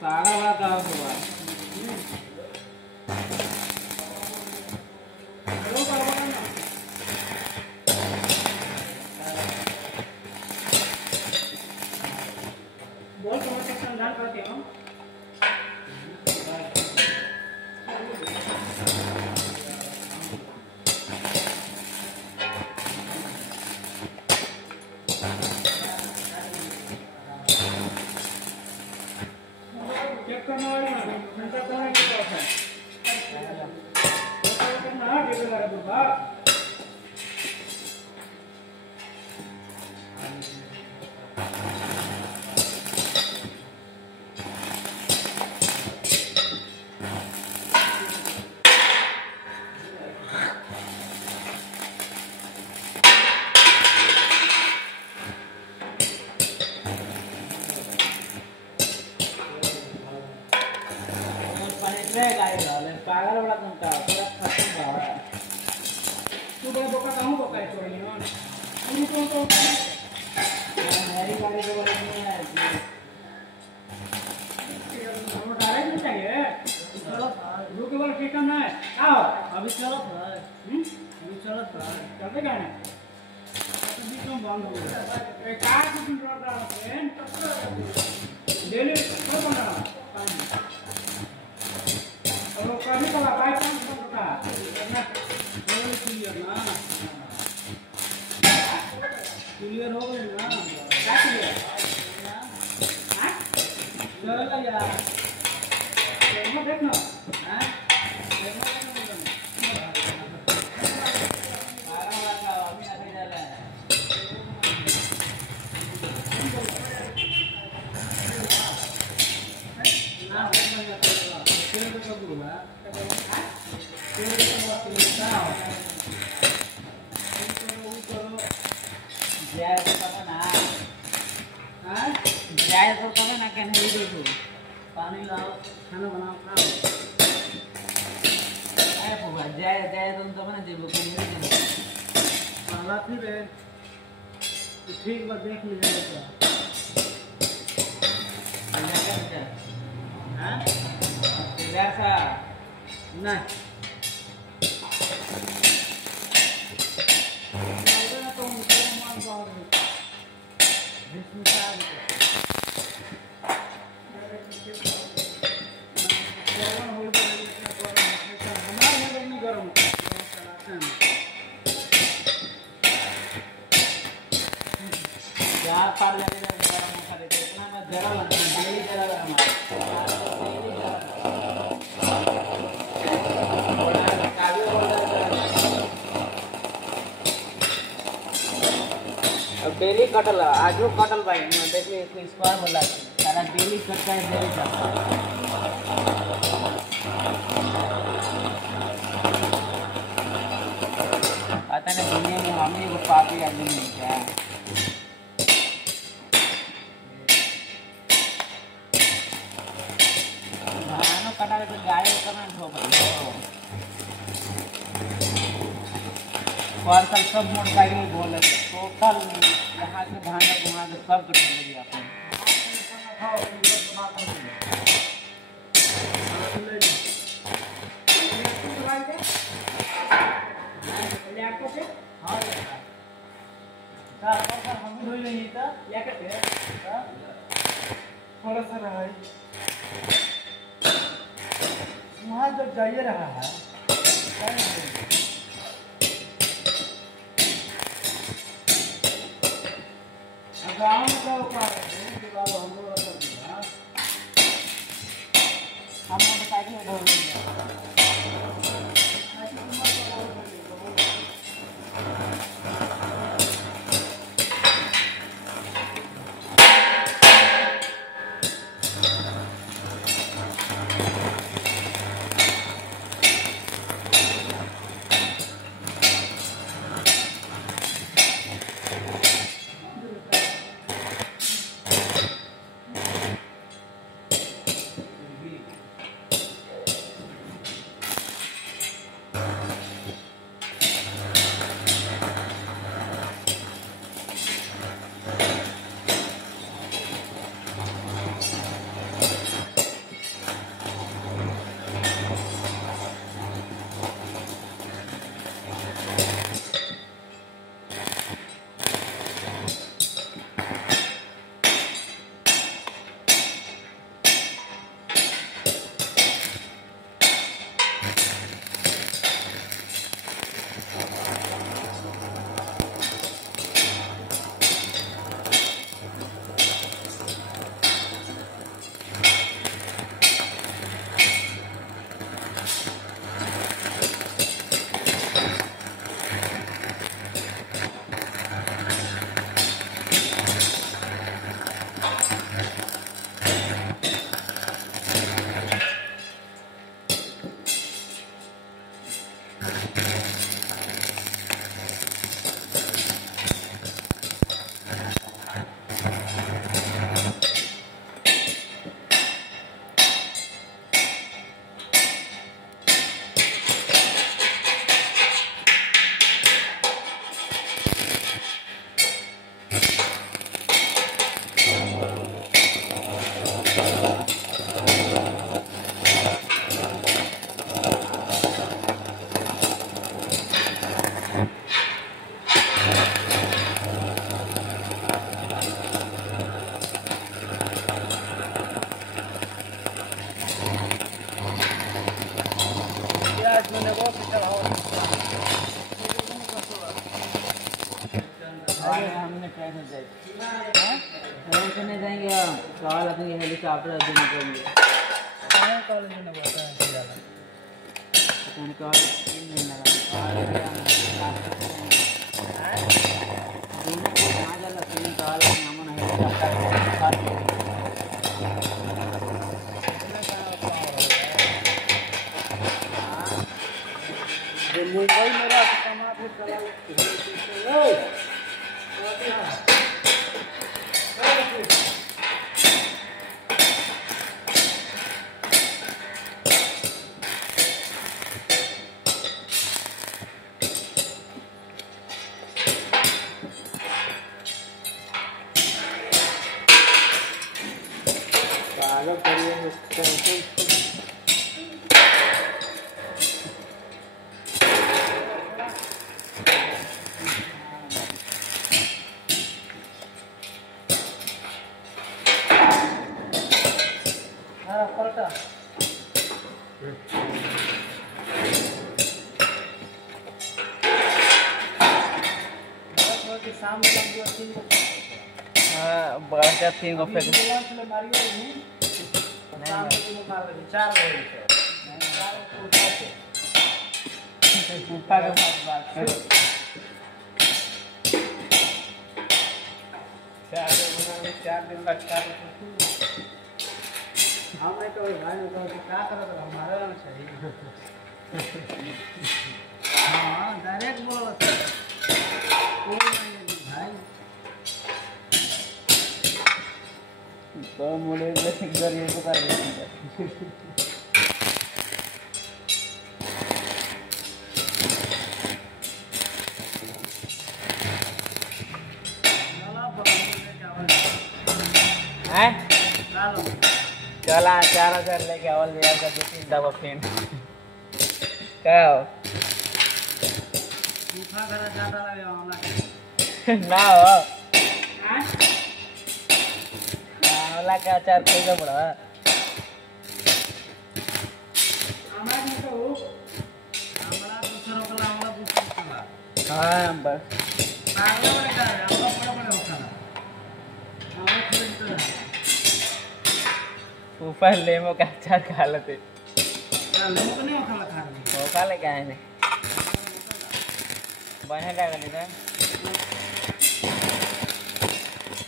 सारा बात आप हुआ बहुत समस्या संधान करते हो चेक करना वाली घंटा कौन है पागल वाला घंटा पूरा खत्म हुआ तू बड़ा बोका कहूं बोका है छोड़नी हो तू तो मेरी गाड़ी के बारे में है आओ अभी चलत है अभी चलत है चलते क्या है अभी क्यों बंद हो गया ए का कुछ रोड रहा है डेली कब बना और कभी कला बाइक कौन करता ना क्लियर ना क्लियर हो गई ना क्या क्लियर हां चल यार देखना हां पानी लाओ खाना बनाओ खाओ अरे फुआ जाए जाए तुम तो बना दे लोग मेरे दे पाला फिर है ठीक बात देख लीजिएगा अच्छा क्या हां तेरा सा ना क्या पार लगे गरम करे तो इतना मैं जरा लगता है डेली जरा हमारा अब डेली कटल आज कटल भाई मैं देख ली इसको स्क्वायर बोला सारा डेली कटता है डेली जाता पता नहीं दुनिया में हम ही को पापी आदमी नहीं क्या भानो कटा के गाय करना ठोक और कल सब मोटरसाइकिल बोले टोटल यहाँ के भानक वहाँ के सब कट लगी आपको हम धोई नहीं था थोड़ा सा रहा है वहाँ जब जाइए रहा है गाँव में क्या होता है हम लोग हम मोटरसाइकिल में ढोल देंगे हमने ट्रेन में जाएंगे कॉल अपनी हेलीकॉप्टर देने के लिए कॉलेज में बहुत मुंबई में रह कमा फिर चला पागल करिए पलटा सामने बड़ा 3 गो फेंक फूफा के पास बात करो 4 दिन लगता है हमें तो भाई तो क्या करो तो हमारा ना सही हाँ डायरेक्ट बोलो कोई नहीं भाई तो मुझे गरीब को कर हैं चला 4000 लेके आवल दिया का 2-3 दवा पेन क्या हो सूखा करा ज्यादा लगे वाला ना हो वाला का अचार कैसे बड़ा हमारे तो हमारा दूसरा वाला वाला दूसरा वाला हां बस पागल बेटा हम बड़ा बड़ा होता है हमारे खेल तो ऊपर लेमो का अचार खा लेते क्या लोग नहीं खाला खा रहे वो खा ले क्या है ने बने लगा नहीं ना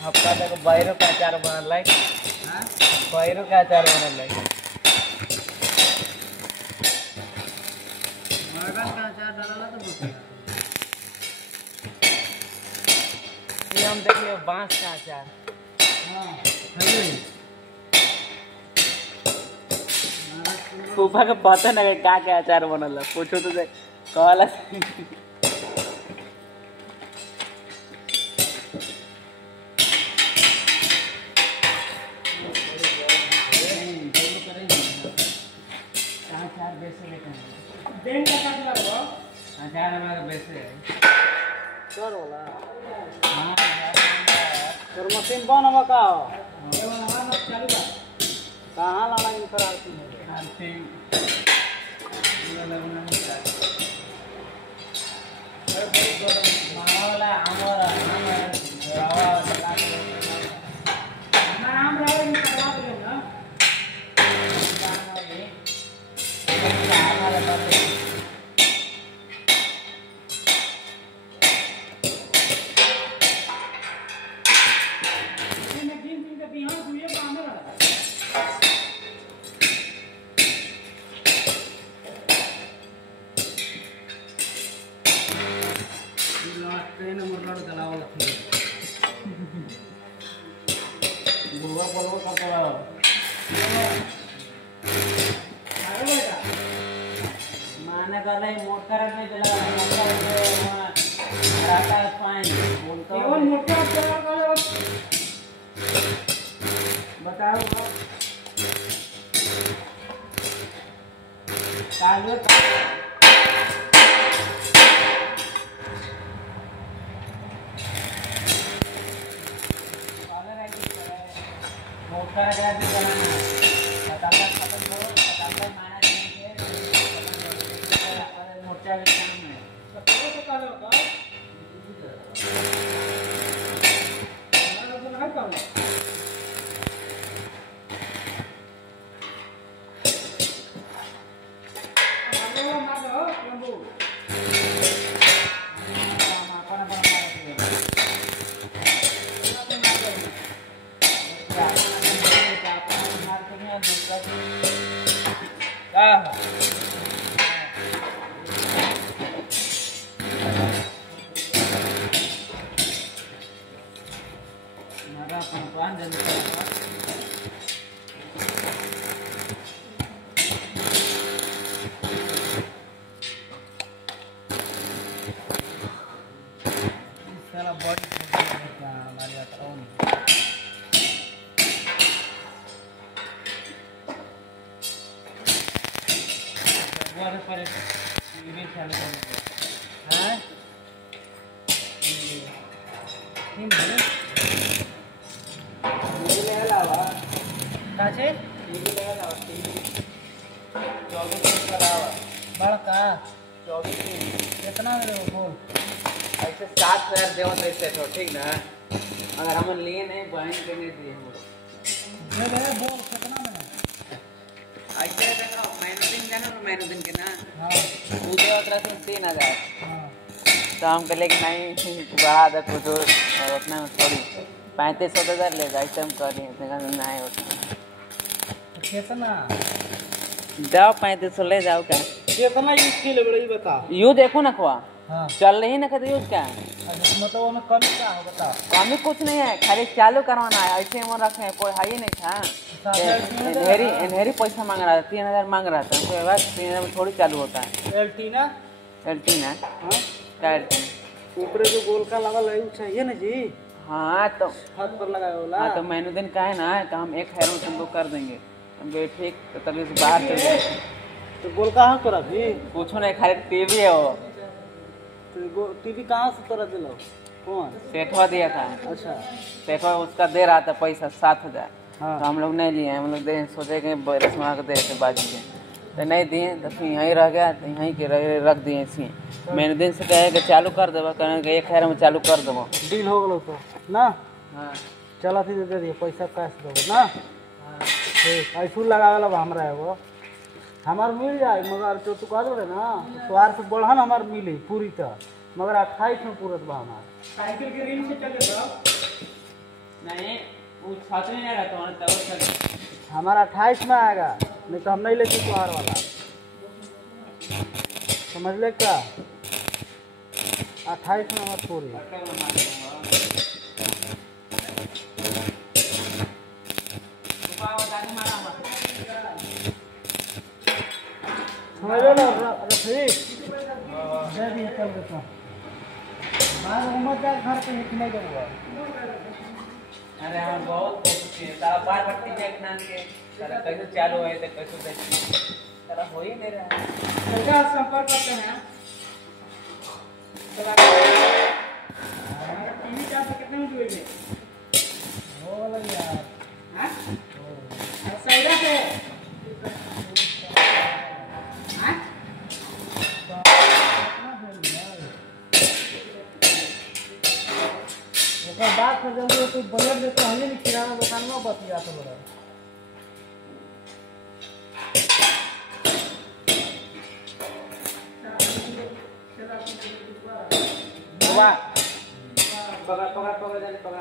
हफ्ता तक बैरो का अचार बनल लाइक हां बैरो का अचार बनल लाइक मरगन का अचार डाला तो बोलते ये हम देखिए बांस का अचार हां सही फूफा के पता नहीं का क्या अचार बनल है पूछो तो कहला अचार बेचे लेके देन का काट लगो अचार हमारा बेचे चोर वाला हां तोर मशीन बनवा का हो ये वाला हमारा चालू बा कहां लड़ा इन पर आती है आरती मावला हमारा नाम रहा इन करवा दे ना दिन के बिहान हुए बांधे रहा ट्रेन मोटर चलावल थी बुआ बोलो कपड़ा अरे बेटा माने वाला मोटर में चला रहता है फाइन बोलता केवल मोटर चला कर बताओ कागज मोटर का भी बनाना है बताता खत्म हो बताता माना नहीं है दूसरा क्या हमारा पान जल्दी सारा बॉडी हमारे पर कितना मेरे बोल ऐसे 7,000 देव ऐसे तो ठीक ना। अगर हम लिए नहीं बहन के नहीं दिए बोल कितना में ऐसे देखो मैनुदिन जाना ना मैनुदिन के ना हाँ पूरे अतरा से 3,000 हाँ तो हम कहले कि नहीं बढ़ा दे कुछ और उतना में थोड़ी 35,000 ले ऐसे हम कर लिए नहीं होता कितना जाओ 3500 ले जाओ क्या कितना इसके लिए बड़ी बता यू देखो ना खुआ हाँ चल रही ना कहते यूज क्या है मतलब उनमें कमी क्या है बता कमी कुछ नहीं है खाली चालू करवाना है ऐसे में रखे हैं कोई है ही नहीं था इन्हेरी पैसा मांग रहा था 3,000 मांग रहा था उसके बाद 3,000 में थोड़ी चालू होता है एल्टीना एल्टीना हाँ क्या एल्टीना ऊपर जो गोल का लगा है चाहिए ना जी हाँ तो हाथ पर लगाए वाला हाँ तो मैंने दिन का है ना तो हम 1 हेयर में तुमको कर देंगे हम कहे ठीक तो तभी से बाहर चल जाए तो गोल कहाँ करा भी कुछ नहीं खाली टीवी है वो तो टीवी कहाँ से तोरा दिलो कौन सेठवा दिया था अच्छा सेठवा उसका दे रहा था पैसा 7,000 हाँ तो हम लोग नहीं लिए हम लोग दे सोचे कि रसमा को दे देते बाजी के तो नहीं दिए तो फिर यहीं रह गया तो यहीं के रख दिए इसी मैंने दिन से कहे कि चालू कर देबो कहने कि 1 हेयर में चालू कर देबो डील हो गलो तो ना हाँ चला थी दे दिए पैसा कैश देबो ना ठीक ऐसू लगावे ला हमरा एगो हमार मिल जाए मगर जो तू कह रहे ना तोहार से बढ़न हमार मिली पूरी तरह मगर 28 में पूरत बा हमार साइकिल के रिंग से चले नहीं वो छात्र नहीं रहता वहाँ तब चल हमारा 28 में आएगा नहीं तो हम नहीं लेते त्योहार वाला समझ ले क्या 28 में हमारा पूरी समझ लो ना रफी दे दिए चल देता बाहर उमर जा घर पे हिट नहीं करूँगा अरे हम बहुत कोशिश किए तारा बार बार टीवी नाम के तारा कैसे चालू है तो कैसे देखिए तारा हो ही नहीं रहा कैसा संपर्क करते हैं टीवी चार्ज कितने में जुएंगे हो वाला यार हाँ सही से बात कर जल्दी तो बजट देते हैं नहीं किराना दुकान में बच गया तो बड़ा पकड़ जाने पकड़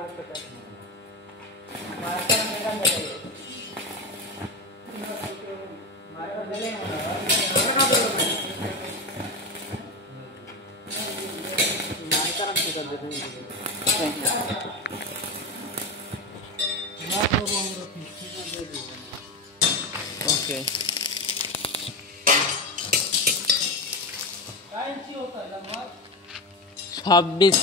ओके 26